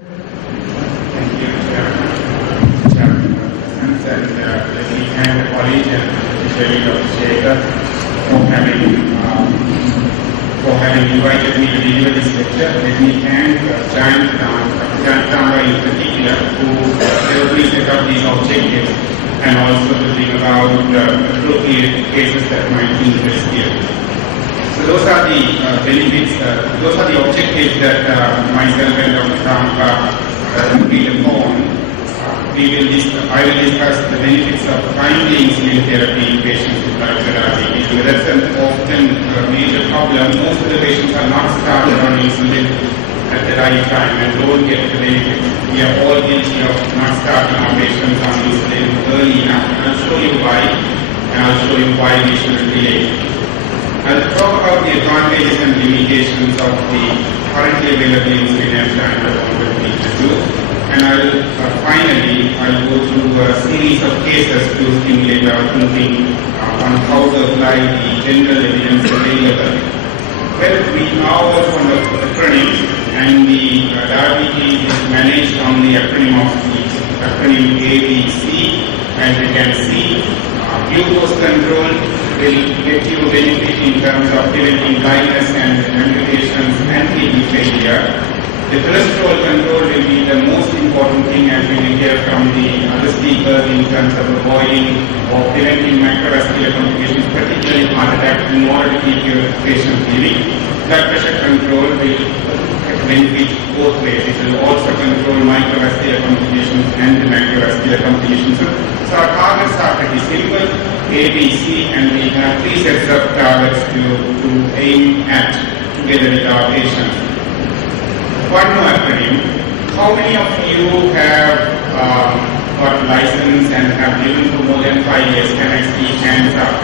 Thank you, Chairman. And let me thank the college and especially Dr. Shekhar for having invited me to deliver this lecture. Let me thank Jantama in particular who helped me set up these objectives and also to bring about appropriate cases that might interest here. So those are the benefits, those are the objectives that myself and Dr. Lanka agreed upon. I will discuss the benefits of timely insulin therapy in patients with type 2 diabetes. So that's an often major problem. Most of the patients are not started on insulin at the right time and don't get the benefits. We are all guilty of not starting our patients on insulin early enough. And I'll show you why, and I'll show you why we should delay. I'll talk about the advantages and limitations of the currently available insulin and diabetes to do. And finally, I'll go through a series of cases to stimulate our thinking on how to apply the general evidence available. Well, we are all fond of acronyms, and the diabetes is managed on the acronym of the acronym ABC. As you can see, glucose control will get you benefit in terms of preventing blindness and amputations and kidney failure. The cholesterol control will be the most important thing, as we will hear from the other speakers, in terms of avoiding or preventing macrovascular complications, particularly heart attack, in order to keep your patient living. Blood pressure control will benefit both ways. It will also control microvascular complications and the macrovascular complications. So our targets are pretty simple, A, B, C, and we have 3 sets of targets to aim at together with our patients. One more acronym. How many of you have got license and have lived for more than 5 years? Can I see hands up?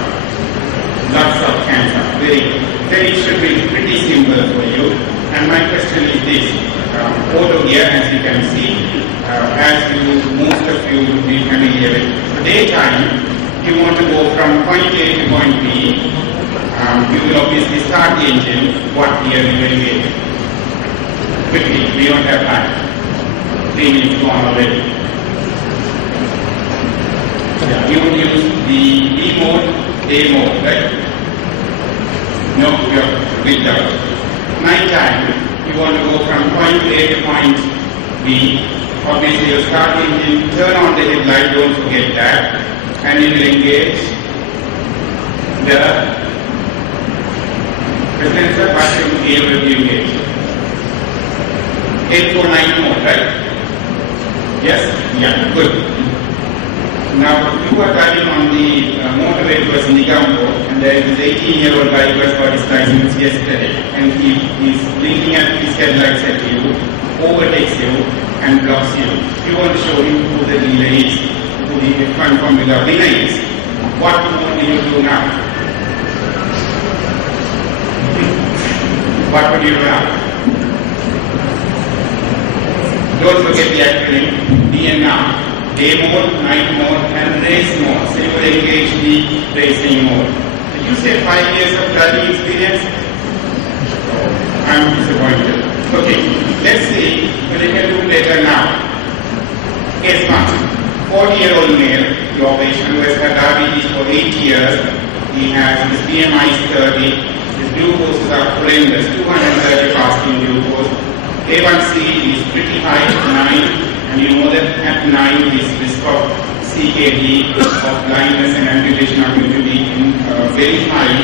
Lots of hands up. Then it should be pretty simple for you. And my question is this. Auto gear, as you can see, as most of you would be familiar with. So daytime, you want to go from point A to point B. You will obviously start the engine. What gear you will get? Quickly, we don't have time. 3 minutes gone already. You would use the B mode, A mode, right? No, you're without. Night time, you want to go from point A to point B. Obviously, you start the engine, turn on the headlight, don't forget that, and you will engage the sensor button A will be engaged. 849 mode, right? Yes? Yeah, good. Now, you are driving on the motorway towards Nigambo, and there is this 18-year-old guy who has got his license yesterday, and he is blinking at his headlights at you, overtakes you, and blocks you. You want to show him who the dealer is, who the front from the winner is. What will you do now? What would you do now? Don't forget the acronym DNR, day mode, night mode, and race mode. So you will engage the racing mode. Did you say 5 years of driving experience? I'm disappointed. Okay, let's see what you can do better now. Case 1. 40-year-old male, your patient who has had diabetes for 8 years. He has his BMI is 30, his glucoses are horrendous, 230 fasting glucose. A1C is pretty high at 9, and you know that at 9 his risk of CKD, of blindness and amputation are going to be very high.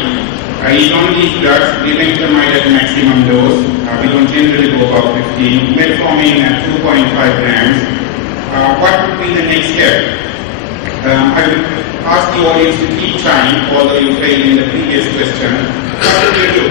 He's on these drugs, glibenclamide at maximum dose. We don't generally go above 15. Metformin at 2.5 grams. What would be the next step? I will ask the audience to keep trying, although you failed in the previous question. What would you do?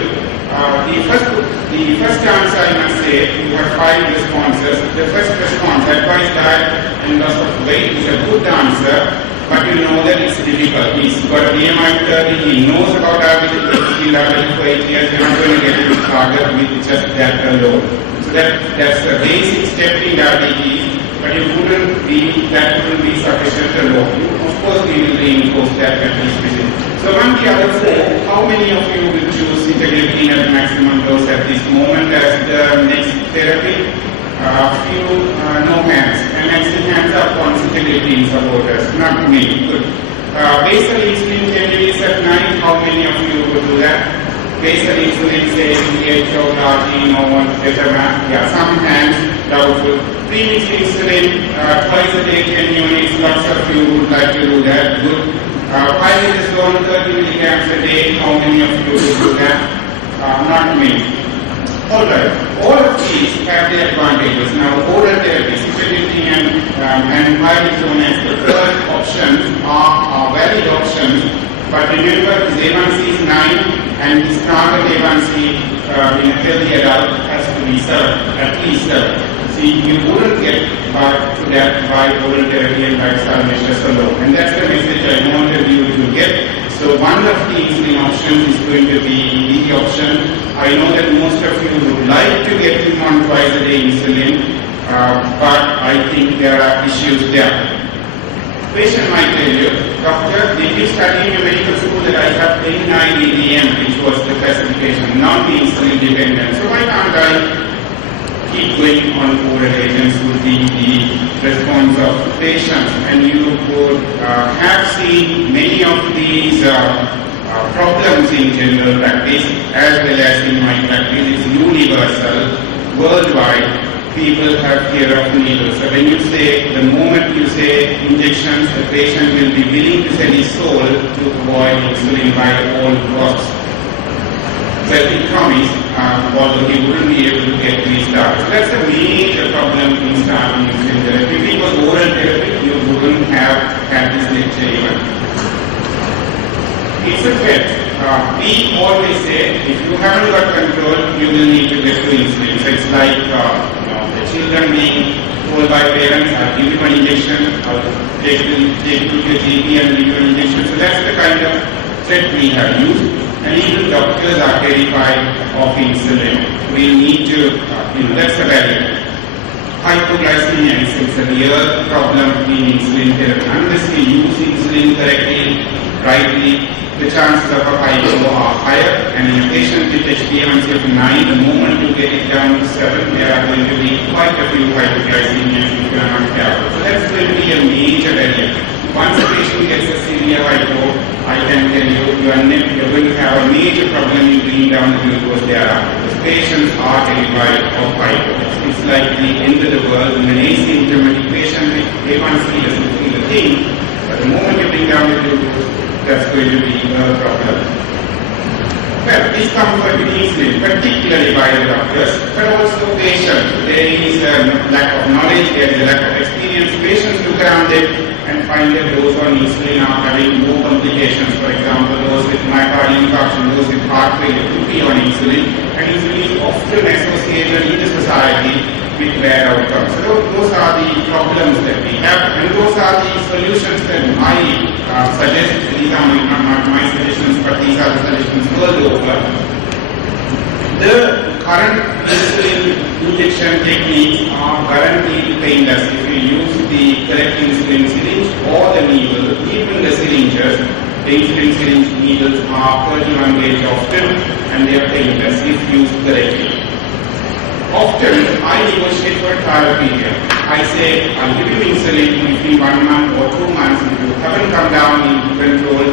The first answer, I must say, you have 5 responses. The first response, advice diet and loss of weight, is a good answer, but you know that it's difficult. He's got a BMI 30, he knows about diabetes, he's been diabetic for 8 years, you're not going to get him started with just that alone. So that's a basic step in diabetes, but that wouldn't be sufficient alone. Of course, we will reinforce that at least within. So among the other 4, how many of you will choose sitagliptin at maximum dose at this moment as the next therapy? few no hands, and I see hands up on CGPSL supporters, not me. Good. Basal insulin 10 minutes at night, how many of you would do that? Basal insulin say DHO, Largine, no one, yeah, some hands, doubtful. Premix insulin, twice a day, 10 units, lots of you would like to do that, good. Pioglitazone, 30 milligrams a day, how many of you would do that? Not me. Alright, all of these have their advantages. Now, oral therapy, sitagliptin and pioglitazone as the third options are valid options, but remember his A1C is 9 and his target A1C in a healthy adult has to be at least 7. See, you wouldn't get to that by oral therapy and lifestyle measures alone. And that's the message I wanted you to get. So one of the insulin options is going to be the option. I know that most of you would like to get him on twice a day insulin, but I think there are issues there. Patient might tell you, doctor, did you study in a medical school that I have 9 ADM, which was the classification, not the insulin dependent. So why can't I keep going on oral agents would be the response of patients, and you would have seen many of these problems in general practice as well as in my practice. It's universal, worldwide. People have fear of needles. So when you say, the moment you say injections, the patient will be willing to sell his soul to avoid insulin by all costs. Well, he promised, although he wouldn't be able to get restarted. So that's a major problem in starting insulin therapy. If it was oral therapy, you wouldn't have had this lecture even. It's a threat. We always say, if you haven't got control, you will need to get to insulin. So it's like the children being told by parents, I'll give you an injection, I'll take you to your GP and give you an injection. So that's the kind of threat we have used. And even doctors are terrified of insulin. We need to, that's the value. Hypoglycemia is a real problem in insulin therapy. Unless we use insulin correctly, rightly, the chances of a hypo are higher. And in a patient with HbA1c of 9, the moment you get it down to 7, there are going to be quite a few hypoglycemias if you are not careful. So that's going to be a major barrier. Once a patient gets a severe hypo, I can tell you, you're going to have a major problem in bringing down the glucose thereafter. Because patients are terrified of hypo. It's like the end of the world. In an asymptomatic patient with A1C doesn't feel a thing, but the moment you bring down the glucose, that's going to be a problem. Well, discomfort with insulin, particularly by the doctors, but also patients. There is a lack of knowledge, there is a lack of experience. Patients look around them and find that those on insulin are having more complications. For example, those with myocardial infarction, those with heart failure could be on insulin, and insulin is often associated in the society with bad outcomes. So those are the problems that we have, and those are the solutions that I suggest. These are not my suggestions, but these are the suggestions world over. The current insulin injection techniques are guaranteed painless. If you use the correct insulin syringe or the needle, even the syringes, the insulin syringe needles are 31 gauge often, and they are painless if used correctly. Often, I negotiate for a trial period. I say, I'll give you insulin between 1 month or 2 months if you haven't come down in control,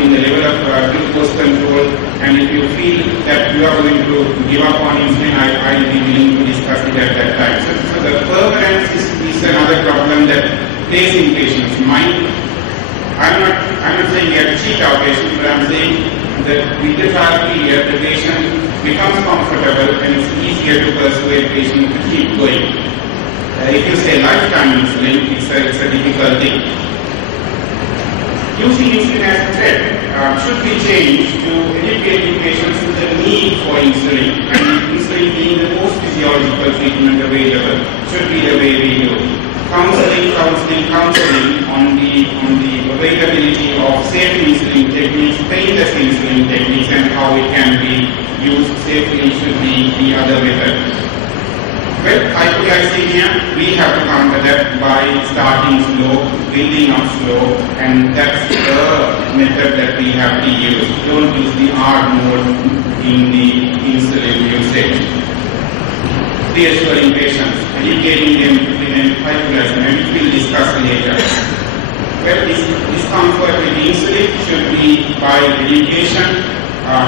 in the level of glucose control, and if you feel that you are going to give up on insulin, I'll be willing to discuss it at that time. So the permanence is another problem that facing patients' mind. I'm not saying we have to cheat our patients, but I'm saying that with the trial period, the patient becomes comfortable and it's easier to persuade patient to keep going. If you say lifetime insulin, it's a difficult thing. Using insulin as a threat should be changed to educating patients to the need for insulin, and insulin being the most physiological treatment available should be the way we do. Counseling on the availability of safe insulin techniques, painless insulin techniques, and how it can be used safely should be the other method. Well, hypoglycemia, we have to counter that by starting slow, building up slow, and that's the method that we have to use. Don't use the hard mode in the insulin usage. reassuring patients, educating them in hypoglycemia, and which we'll discuss later. Well, this discomfort with insulin should be by education.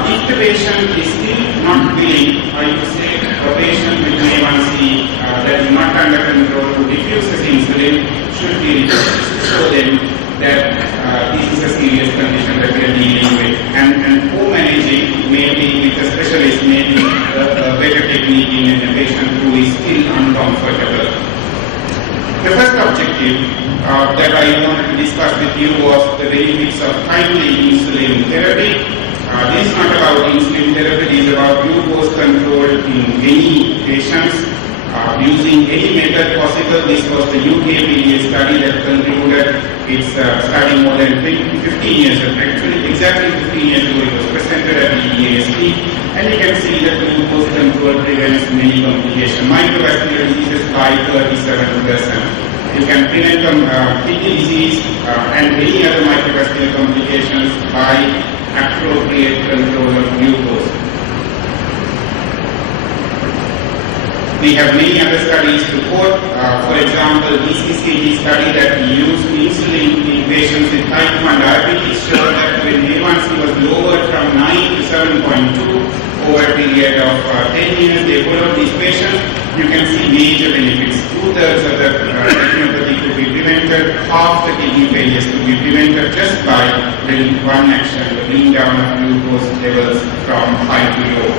If the patient is still not willing, I would say a patient with A1C that is not under control who refuses insulin should be referred to show them that this is a serious condition that we are dealing with. And co-managing maybe with a specialist may be a better technique in a patient who is still uncomfortable. The first objective that I wanted to discuss with you was the benefits of timely insulin therapy. This is not about insulin therapy, it is about glucose control in many patients using any method possible. This was the UK study that concluded its study more than 15 years ago. Actually, exactly 15 years ago, it was presented at the EASD, and you can see that glucose control prevents many complications. Microvascular diseases by 37%. You can prevent kidney disease and many other microvascular complications by appropriate control of glucose. We have many other studies to quote. For example, ECCG study that used insulin in patients with type 1 diabetes showed that when A1C was lowered from 9 to 7.2 over a period of 10 years, they followed these patients. You can see major benefits. 2/3 of the retinopathy could be prevented, half the kidney failures could be prevented just by doing one action, the bring down of glucose levels from high to low.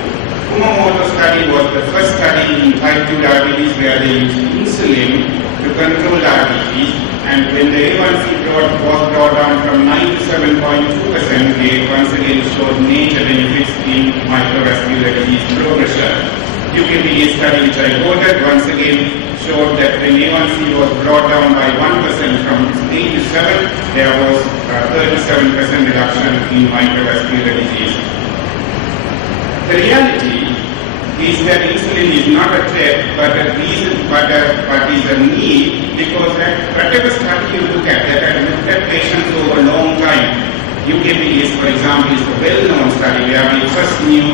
Kumamoto study was the first study in type 2 diabetes where they used insulin to control diabetes, and when the A1C was brought down from 9 to 7.2%, they once again showed major benefits in microvascular disease progression. UKPD study which I quoted once again showed that when A1C was brought down by 1% from 8 to 7, there was a 37% reduction in microvascular disease. The reality is that insulin is not a threat, but a reason, but is a need, because whatever study you look at, that have looked at patients over a long time, UKPDS, for example, is a well-known study where we first knew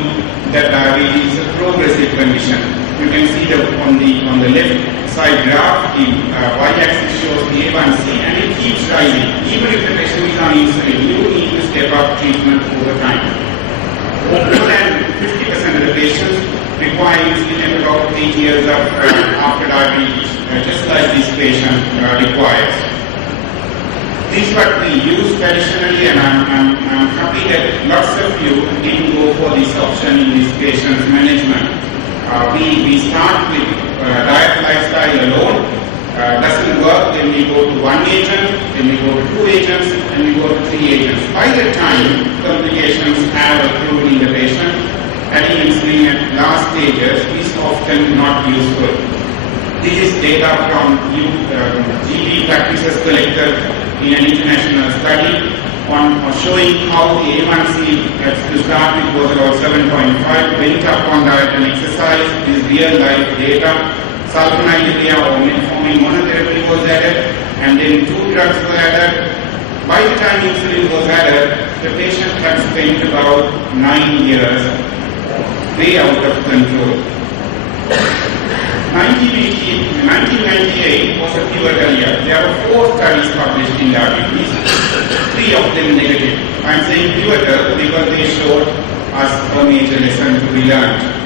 that diabetes is a progressive condition. You can see on the left side graph, the y-axis shows the A1C, and it keeps rising. Even if the patient is on insulin, you need to step up treatment over time. More than 50% of the patients require insulin about 8 years after diabetes, just like this patient requires. This is what we use traditionally, and I'm happy that lots of you didn't go for this option in this patient's management. We start with diet lifestyle alone. Doesn't work, then we go to one agent, then we go to 2 agents, and we go to 3 agents. By the time complications have accrued in the patient, adding insulin at last stages is often not useful. This is data from GB practices collected in an international study on showing how the A1C to start with was about 7.5, went up on diet and exercise. This is real life data. Sulfonylurea or metformin monotherapy was added, and then 2 drugs were added. By the time insulin was added, the patient had spent about 9 years way out of control. 1998 was a pivotal year. There were 4 studies published in diabetes, 3 of them negative. I am saying pivotal because they showed us a major lesson to be learned.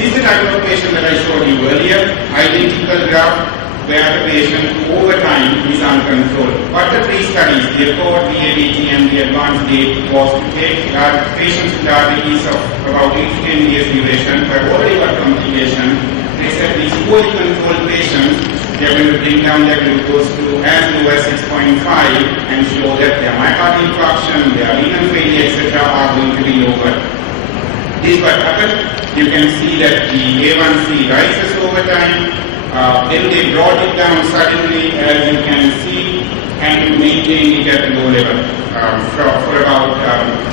This is the type of patient that I showed you earlier, identical graph where the patient over time is uncontrolled. But the 3 studies, the ACCORD, the ADT and the advanced date was to take patients with diabetes of about 8 to 10 years duration who have already got complication. They said these poorly controlled patients, they are going to bring down their glucose to as low as 6.5 and show that their myocardial infarction, their renal failure, etc. are going to be lower. This is what happened. You can see that the A1C rises over time. Then they brought it down suddenly, as you can see, and maintained it at a low level for about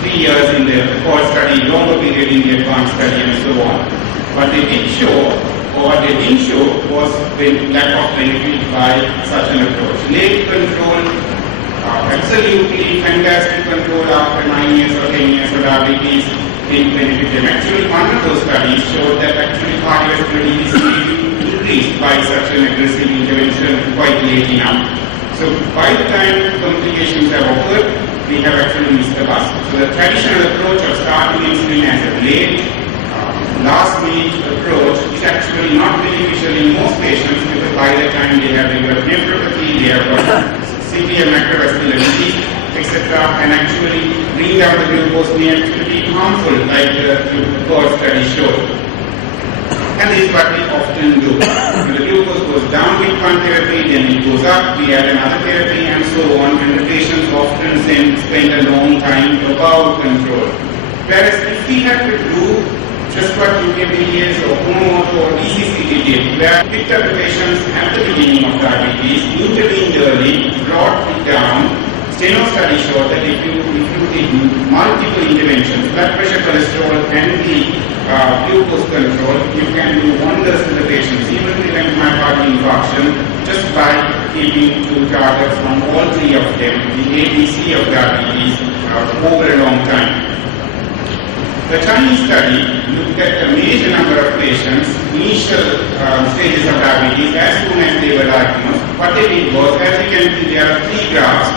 3 years in the core study, longer period in the advanced study, and so on. What they did show, or what they didn't show, was the lack of benefit by such an approach. Late control, absolutely fantastic control after 9 years or 10 years of diabetes. didn't benefit them. Actually, one of those studies showed that actually cardiovascular disease increased by such an aggressive intervention quite late enough. So by the time complications have occurred, we have actually missed the bus. So the traditional approach of starting insulin as a late, last-minute approach is actually not beneficial in most patients because by the time they have developed nephropathy, they have got severe macrovascular disease, etc. And actually bring down the glucose may actually be harmful, like the GORE study showed. And this is what we often do. When the glucose goes down with one therapy, then it goes up, we add another therapy, and so on, and the patients often spend a long time above control. Whereas if we had to do just what UKPDS or Kumamoto or DCCT did, where we picked up the patients at the beginning of diabetes, intervened early, brought it down. Steno study showed that if you did multiple interventions, blood pressure, cholesterol, and the glucose control, you can do wonders to the patients, even prevent myocardial infarction, just by keeping two targets on all three of them, the ABC of diabetes, over a long time. The Chinese study looked at a major number of patients, initial stages of diabetes, as soon as they were diagnosed. What they did was, as you can see, there are three graphs.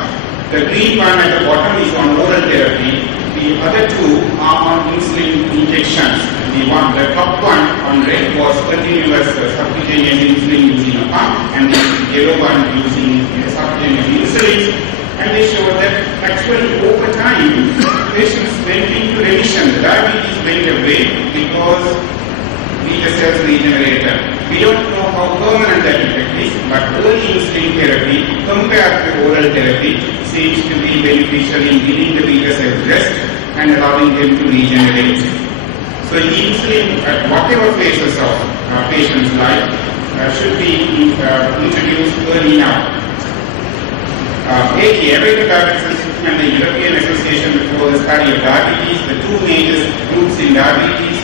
The green one at the bottom is on oral therapy. The other two are on insulin injections. The top one on red was continuous subcutaneous insulin using a pump, and the yellow one using subcutaneous insulin. And they showed that actually over time, patients went into remission. The diabetes went away because beta cells regenerated. We don't know how permanent that effect is, but early insulin therapy compared to oral therapy seems to be beneficial in giving the beta cells rest and allowing them to regenerate. So insulin at whatever phases of patient's life should be introduced early now. American Diabetes Institute and the European Association for the Study of Diabetes, the two major groups in diabetes,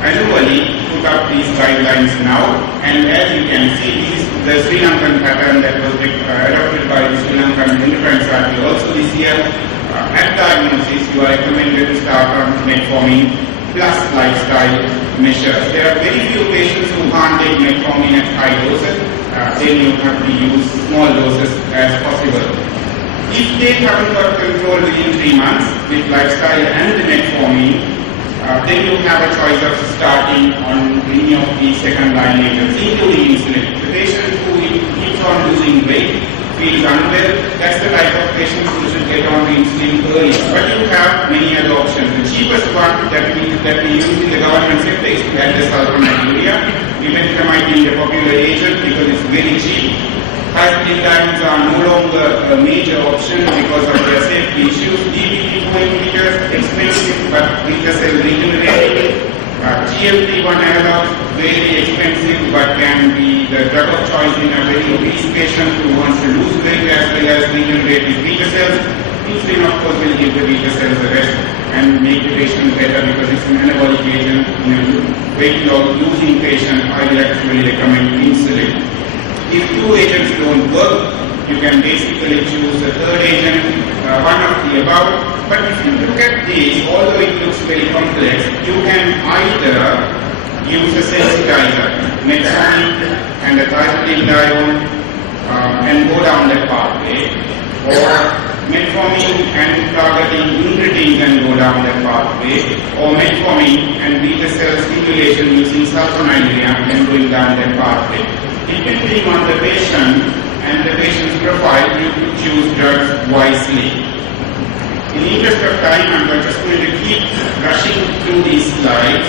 annually put up these guidelines now, and as you can see, this is the Sri Lankan pattern that was adopted by the Sri Lankan Endocrine Society also this year. At diagnosis, you are recommended to start on metformin plus lifestyle measures. There are very few patients who can't take metformin at high doses. Then you have to use small doses as possible. If they haven't got control within 3 months with lifestyle and the metformin, then you have a choice of starting on any of the second line agents, including insulin. The patient who keeps on losing weight, feels unwell, that's the type of patient who should get on insulin early. But you have many other options. The cheapest one that we use in the government sector is to add the sulfonylurea. Metformin being a popular agent because it's very cheap. High-speed are no longer a major option because of their safety issues. DPP-4 inhibitors, expensive but beta cell regenerating. GLP-1 analogs, very expensive but can be the drug of choice in a very obese patient who wants to lose weight as well as regenerate his beta cells. Insulin, of course, will give the beta cells a rest and make the patient better because it's an anabolic agent. In a weight loss losing patient, I will actually recommend insulin. If two agents don't work, you can basically choose a third agent, one of the above. But if you look at this, although it looks very complex, you can either use a sensitizer, metformin and a thiazolidinedione, and go down that pathway, or metformin and targeting incretins and go down that pathway, or metformin and beta cell stimulation using sulfonylurea and going down that pathway. Depending on the patient and the patient's profile, you could choose drugs wisely. In the interest of time, I'm just going to keep rushing through these slides.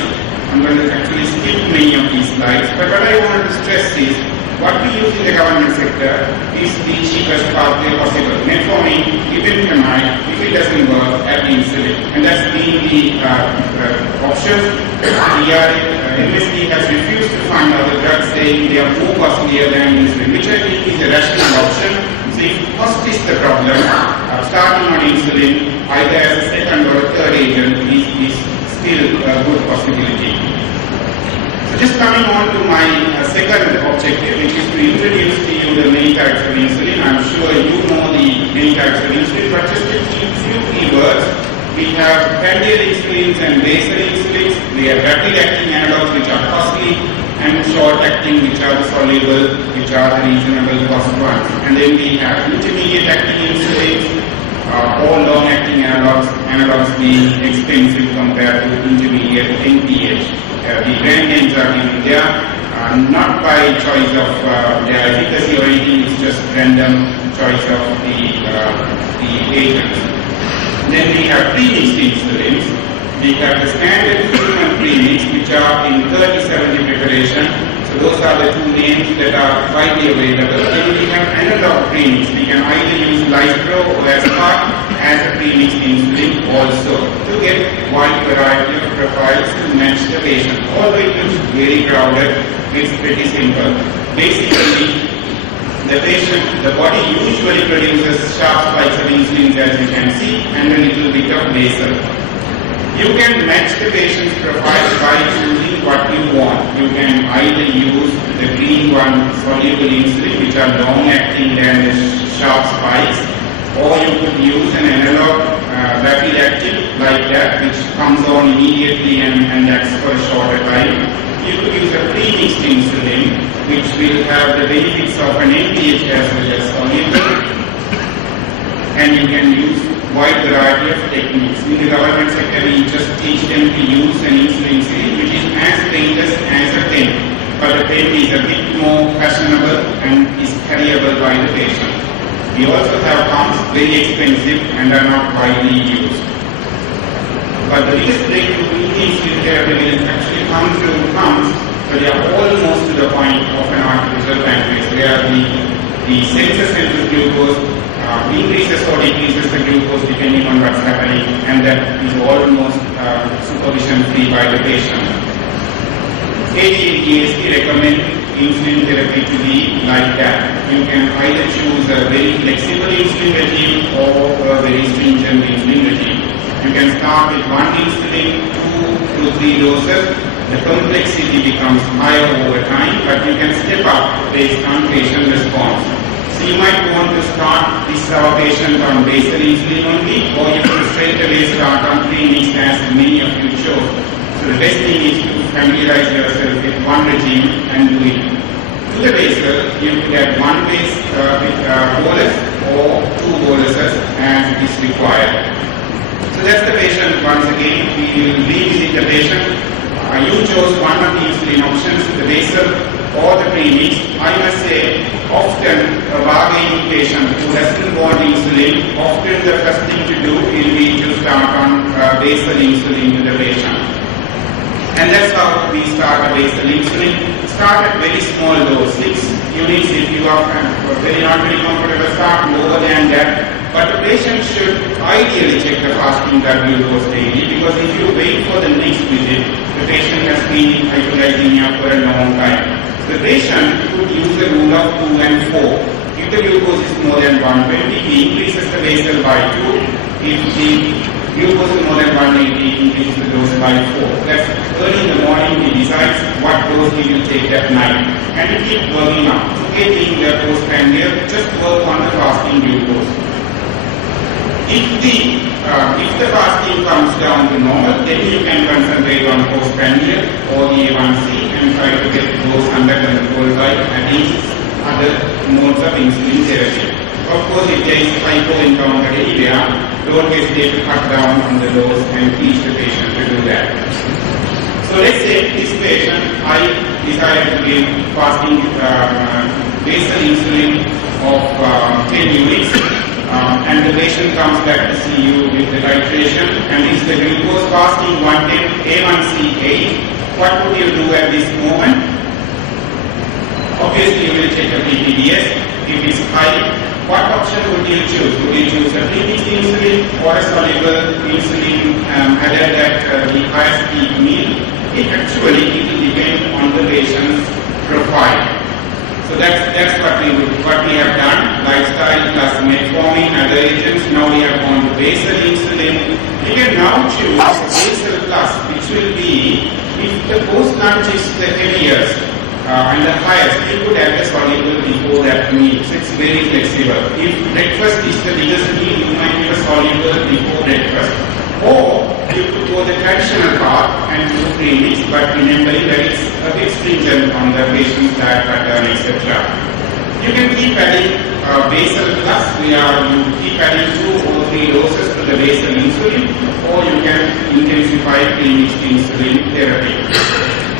I'm going to actually skip many of these slides, but what I want to stress is what we use in the government sector is the cheapest pathway possible. Metformin, ifenamide, if it doesn't work, add insulin. And that's been the option. The MSD has refused to find other drugs saying they are more costlier than insulin, which I think is a rational option. So if cost is the problem, starting on insulin, either as a second or a third agent is still a good possibility. Just coming on to my second objective, which is to introduce to you the many types of insulin. I'm sure you know the many types of insulin, but just a few keywords. We have cardiac insulins and basal insulins. We have rapid-acting analogs, which are costly, and short-acting, which are the soluble, which are the reasonable cost ones. And then we have intermediate-acting insulins, or long-acting analogs being expensive compared to intermediate NPH. The brand names are given there, not by choice of their efficacy or anything, it's just random choice of the agents. Then we have premixed insulins. We have the standard human premix, which are in 30-70 preparation. So those are the two names that are widely available. Then we have analog premix. We can either use Lystro or Aspart as a premixed insulin also to get wide variety of profiles to match the patient. Although it looks very crowded, it's pretty simple. Basically, the body usually produces sharp spikes of insulin, as you can see, and a little bit of basal. You can match the patient's profile by choosing what you want. You can either use the green one, soluble insulin, which are long-acting and sharp spikes, or you could use an analog rapid-acting like that, which comes on immediately and that's for a shorter time. You could use a premixed insulin, which will have the benefits of an NPH as well as soluble, and you can use wide variety of techniques. In the government sector, we just teach them to use an insulin syringe, which is as painless as a pen, but the pen is a bit more fashionable and is carryable by the patient. We also have pumps, very expensive and are not widely used. But the biggest breakthrough in insulin therapy will actually come through pumps, so they are almost to the point of an artificial pancreas, where the sensor senses glucose, increases or decreases the glucose depending on what's happening, and that is almost supervision free by the patient. ADSP recommend insulin therapy to be like that. You can either choose a very flexible insulin regime or a very stringent insulin regime. You can start with one insulin, 2 to 3 doses. The complexity becomes higher over time, but you can step up based on patient response. So you might want to start this patient on basal insulin only, or you can straight away start on premix as many of you chose. So the best thing is to familiarize yourself with one regime and do it. To the basal, you could have one base with bolus or 2 boluses as is required. So that's the patient. Once again, we will revisit the patient. You chose one of the insulin options, the basal or the premix. I must say, often a bargaining patient who doesn't want insulin, often the first thing to do will be to start on basal insulin to the patient. And that's how we start a basal insulin. Start at very small dose, 6 units if you are not very comfortable, start lower than that. But the patient should ideally check the fasting blood glucose daily, because if you wait for the next visit, the patient has been hypoglycemia for a long time. The patient could use the rule of 2 and 4. If the glucose is more than 120, he increases the basal by 2. If the glucose is more than 180, he increases the dose by 4. That's early in the morning, he decides what dose he will take that night. And he keeps working up. Okay, being the postprandial, just work on the fasting glucose. If the fasting comes down to normal, then you can concentrate on postprandial or the A1C and try to get those under control by adding other modes of insulin therapy. Of course, if there is hypo encountered anywhere, don't hesitate to cut down on the dose and teach the patient to do that. So let's say this patient, I decided to give fasting basal insulin of 10 units. And the patient comes back to see you with the titration, and is the glucose fasting 110, A1C 8. What would you do at this moment? Obviously, you will check a PPDS. If it's high, what option would you choose? Would you choose a premixed insulin or a soluble insulin added at the highest peak meal? It will depend on the patient's profile. So that's what we have done. Lifestyle plus metformin, other agents. Now we have gone to basal insulin. We can now choose basal plus, which will be, if the post-lunch is the heaviest and the highest, we could add the soluble before that meal. So it's very flexible. If breakfast is the biggest meal, you might give a soluble before breakfast. Or you could go the traditional path and do premix, but remembering that it's a bit stringent on the patient's diet pattern, etc. You can keep adding basal plus, you keep adding 2 or 3 doses to the basal insulin, or you can intensify premixed insulin therapy.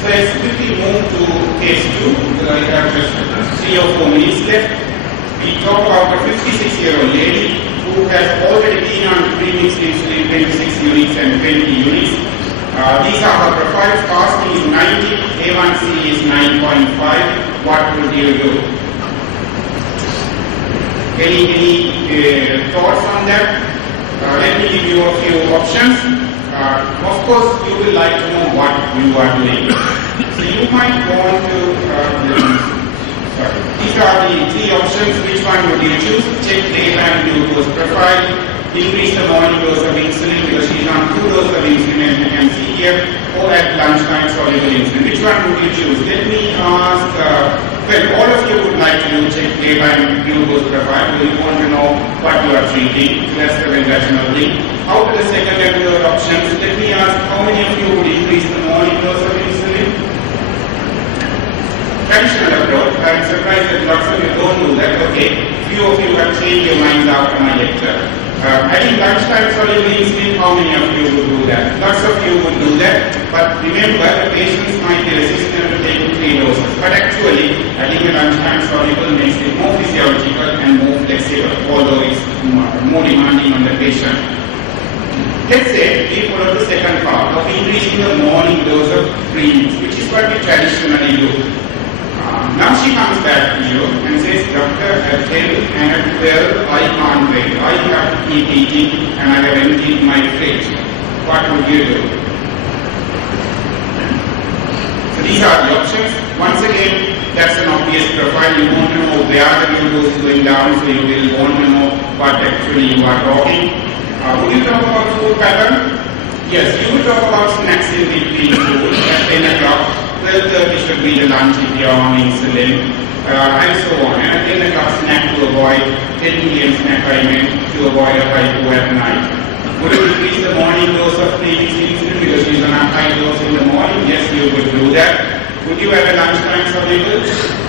So let's quickly move to case 2. I have just 3 or 4 minutes left. We talk about a 56-year-old lady who has already been on premixed insulin 26 units and 20 units. These are her profiles. Fasting is 90, A1C is 9.5. What would you do? Any thoughts on that? Let me give you a few options. Of course, you will like to know what you are doing. So you might want to, these are the 3 options. Which one would you choose? Check daytime glucose profile, increase the morning dose of insulin because she is on 2 doses of insulin as you can see here, or at lunchtime soluble insulin. Which one would you choose? Let me ask, all of you would like to check daytime glucose profile. You want to know what you are treating. So that's the rational thing. Out of the second and third options, let me ask how many of you would increase the morning dose of insulin? Traditional approach. I'm surprised that lots of you don't do that. Okay, few of you have changed your minds after my lecture. Adding lunchtime soluble insulin, how many of you would do that? Lots of you would do that, but remember the patients might be resistant to taking 3 doses. But actually, adding a lunchtime soluble makes it more physiological and more flexible, although it's more demanding on the patient. Let's say we follow the second part of increasing the morning dose of premix, which is what we traditionally do. Now she comes back to you and says, Doctor, at 10 and at 12, I can't wait. I have to keep eating and I have emptied my fridge. What would you do? So these are the options. Once again, that's an obvious profile. You want to know where the glucose is going down, so you will want to know what actually you are talking. Would you talk about food pattern? Yes, you would talk about snacks in between food at 10 o'clock. 12:30 should be the lunch if you are on insulin, and so on. And at 10 o'clock snack to avoid, 10 p.m. snack I meant to avoid a hypo at night. Would you increase the morning dose of premixed insulin because she's on a high dose in the morning? Yes, you would do that. Would you have a lunchtime soluble?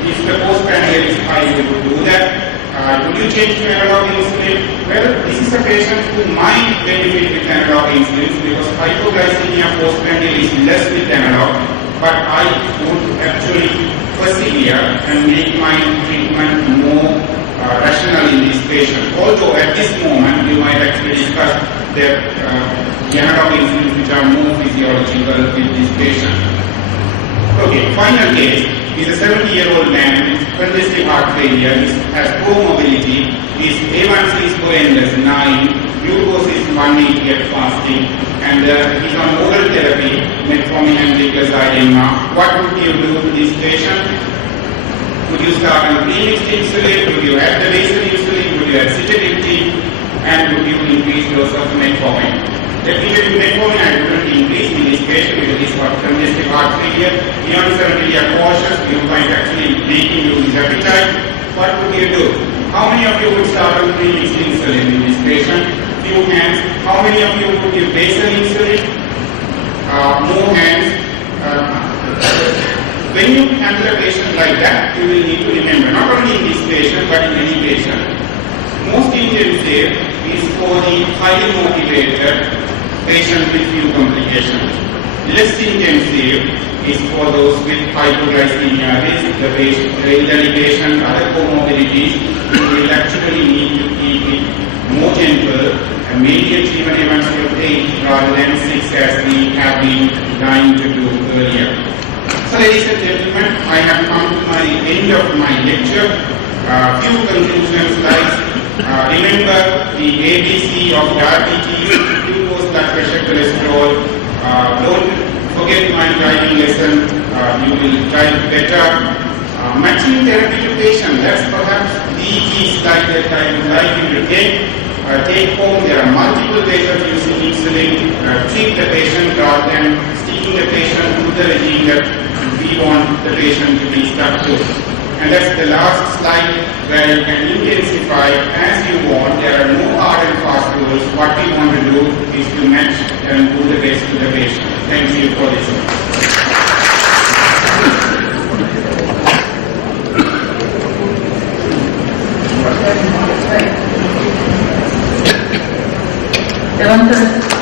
If the postprandial is high, you would do that. Would you change to analog insulin? Well, this is a patient who might benefit with analog insulin because hypoglycemia postprandial is less with analog. But I would actually persevere and make my treatment more rational in this patient. Although at this moment you might actually discuss the analog insulins which are more physiological with this patient. Okay, final case is a 70-year-old man with congestive heart failure. He has poor mobility. His A1C is horrendous, 9. Glucose is 180 at fasting, and he's on oral therapy, metformin and glycoside. What would you do to this patient? Would you start on premixed insulin? Would you add the basal insulin? Would you add sitagliptin? And would you increase dose of metformin? Let me tell you, metformin I wouldn't increase in this patient because he's got congestive heart failure. Beyond 70, are cautious. You might actually make him lose his appetite. What would you do? How many of you would start on premixed insulin in this patient? Few hands. How many of you would give basal insulin? More hands. When you handle a patient like that, you will need to remember, not only in this patient, but in any patient. Most intensive is for the highly motivated patient with few complications. Less intensive is for those with hypoglycemia risk, the elderly patient, other comorbidities. You will actually need to keep it more gentle and maybe achieve an A1C of 8 rather than 6 as we have been trying to do earlier. So ladies and gentlemen, I have come to the end of my lecture. Few conclusion slides. Remember the ABC of diabetes, glucose, blood pressure, cholesterol. Don't forget my driving lesson. You will drive better. Matching therapy to patient, that's perhaps the key slide that I would like you to take home. There are multiple ways of using insulin. Treat the patient rather than sticking the patient to the regime that we want the patient to be stuck to. And that's the last slide where you can intensify as you want. There are no hard and fast rules. What we want to do is to match and do the best to the patient. Thank you for listening. Lanka.